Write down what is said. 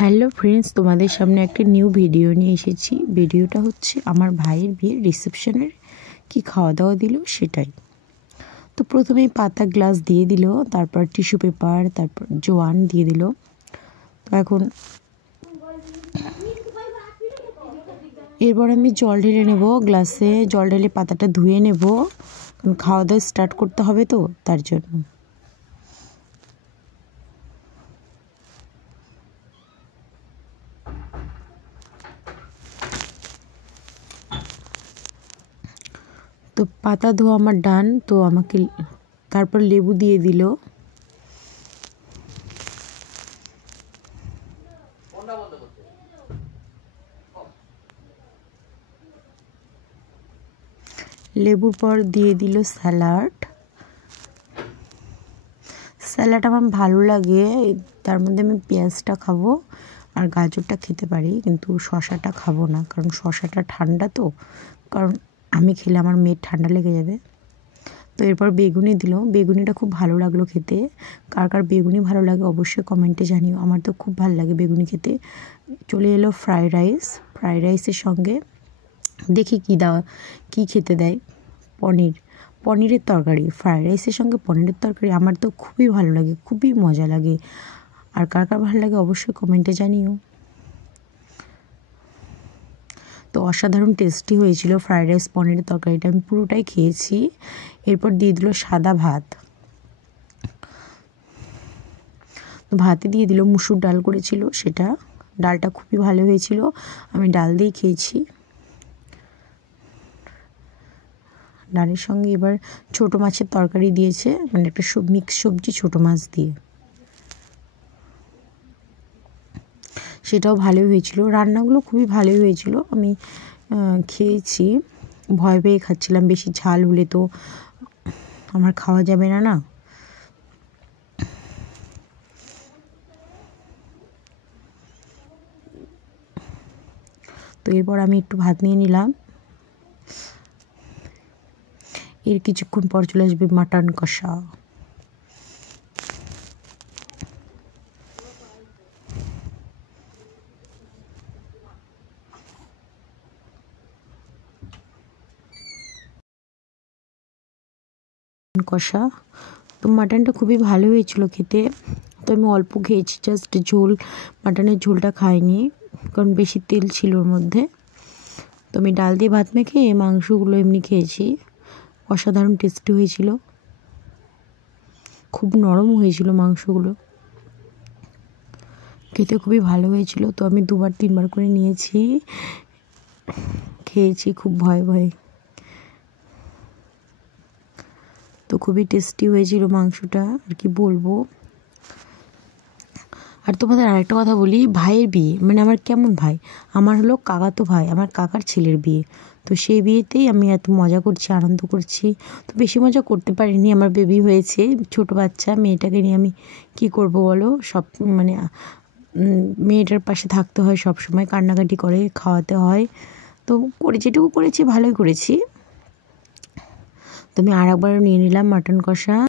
Hello friends, তোমাদের সামনে একটা নিউ ভিডিও নিয়ে এসেছি। ভিডিওটা হচ্ছে আমার ভাইয়ের বিয়ের রিসেপশনের কি খাওয়া দাওয়া দিল সেটাই। তো প্রথমেই পাতা গ্লাস দিয়ে দিল, তারপর টিস্যু পেপার, তারপর জোয়ান দিয়ে দিল। তো এখন এরপর আমি জল ঢেলে নেব, গ্লাসে জল ঢেলে পাতাটা ধুয়ে নেব, কারণ খাওয়া দাওয়া স্টার্ট করতে হবে তো তার জন্য। তো পাতা ধোয়া আমার ডান। তো আমাকে তারপর লেবু দিয়ে দিল। লেবুর পর দিয়ে দিল স্যালাড। স্যালাড আমার ভালো লাগে, তার মধ্যে আমি পেঁয়াজটা খাবো আর গাজরটা খেতে পারি, কিন্তু শশাটা খাবো না, কারণ শশাটা ঠান্ডা তো, কারণ আমি খেলে আমার মেয়ের ঠান্ডা লেগে যাবে। তো এরপর বেগুনি দিল। বেগুনিটা খুব ভালো লাগলো খেতে। কার কার বেগুনি ভালো লাগে অবশ্যই কমেন্টে জানিও, আমার তো খুব ভালো লাগে বেগুনি খেতে। চলে এলো ফ্রাইড রাইস। ফ্রাইড রাইসের সঙ্গে দেখি কী খেতে দেয়। পনিরের তরকারি। ফ্রাইড রাইসের সঙ্গে পনিরের তরকারি আমার তো খুবই ভালো লাগে, খুবই মজা লাগে। আর কার কার ভালো লাগে অবশ্যই কমেন্টে জানিও। তো অসাধারণ টেস্টি হয়েছিল ফ্রাইড রাইস পনিরের তরকারিটা, আমি পুরোটাই খেয়েছি। এরপর দিয়ে দিল সাদা ভাত। তো ভাতে দিয়ে দিল মুসুর ডাল করেছিল, সেটা ডালটা খুবই ভালো হয়েছিল, আমি ডাল দিয়েই খেয়েছি। ডালের সঙ্গে এবার ছোটো মাছের তরকারি দিয়েছে, মানে একটা মিক্স সবজি ছোটো মাছ দিয়ে, সেটাও ভালোই হয়েছিল। রান্নাগুলো খুবই ভালোই হয়েছিল, আমি খেয়েছি। ভয় পেয়ে খাচ্ছিলাম, বেশি ঝাল হলে তো আমার খাওয়া যাবে না না। তো এরপর আমি একটু ভাত নিয়ে নিলাম। এর কিছুক্ষণ পর চলে আসবে মাটন কষা। কষা। তো মাটনটা খুবই ভালো হয়েছিল খেতে। তো আমি অল্প খেয়েছি, জাস্ট ঝোল, মাটনের ঝোলটা খাইনি, কারণ বেশি তেল ছিল ওর মধ্যে। তো আমি ডাল দিয়ে ভাত মেখে মাংসগুলো এমনি খেয়েছি। অসাধারণ টেস্টি হয়েছিল, খুব নরম হয়েছিল মাংসগুলো, খেতে খুবই ভালো হয়েছিল। তো আমি 2-3 বার করে নিয়েছি, খেয়েছি খুব ভয়ে ভয়ে। তো খুবই টেস্টি হয়েছিল মাংসটা, আর কি বলবো। আর তোমাদের আরেকটা কথা বলি, ভাইয়ের বিয়ে মানে আমার কেমন ভাই, আমার হলো কাকাতো ভাই, আমার কাকার ছেলের বিয়ে। তো সেই বিয়েতেই আমি এত মজা করছি, আনন্দ করছি। তো বেশি মজা করতে পারিনি, আমার বেবি হয়েছে, ছোট বাচ্চা, মেয়েটাকে নিয়ে আমি কি করব বলো। সব মানে মেয়েটার পাশে থাকতে হয় সব সময়, কান্নাকাটি করে, খাওয়াতে হয়। তো যেটুকু করেছি ভালোই করেছি। তো আমি আর একবার নিয়ে নিলাম মাটন কষা।